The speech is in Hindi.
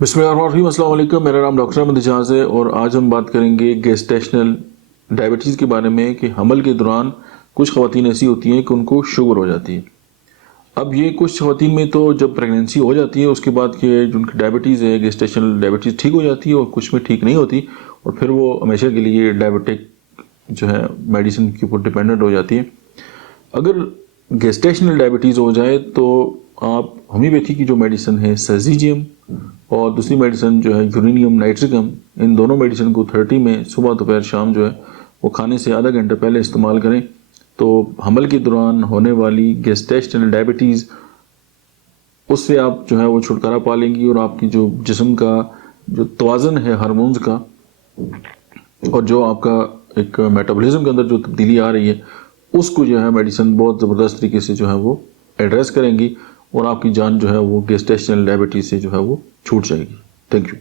बिस्मिल्लाहिर्रहमानिर्रहीम, अस्सलाम वालेकुम। मेरा नाम डॉक्टर अहमद इजाज़ है और आज हम बात करेंगे गेस्टेशनल डायबिटीज़ के बारे में कि हमल के दौरान कुछ ख़वातीन ऐसी होती हैं कि उनको शुगर हो जाती है। अब ये कुछ ख़वातीन में तो जब प्रेगनेंसी हो जाती है उसके बाद के जो उनकी डायबिटीज़ है, गेस्टेशनल डायबिटीज़ ठीक हो जाती है और कुछ में ठीक नहीं होती और फिर वो हमेशा के लिए डायबिटिक जो है मेडिसिन के ऊपर डिपेंडेंट हो जाती है। अगर गेस्टेशनल डायबिटीज़ हो जाए तो आप होम्योपैथी की जो मेडिसिन है सेजिजियम और दूसरी मेडिसिन जो है यूरेनियम नाइट्रिकम, इन दोनों मेडिसिन को 30 में सुबह दोपहर शाम जो है वो खाने से आधा घंटा पहले इस्तेमाल करें तो हमल के दौरान होने वाली गेस्टेशनल डायबिटीज़ उससे आप जो है वो छुटकारा पा लेंगी और आपकी जो जिस्म का जो तवाज़न है हार्मोन्स का और जो आपका एक मेटाबॉलिज्म के अंदर जो तब्दीली आ रही है उसको जो है मेडिसिन बहुत ज़बरदस्त तरीके से जो है वो एड्रेस करेंगी और आपकी जान जो है वो गेस्टेशनल डायबिटीज़ से जो है वो छूट जाएगी। Thank you.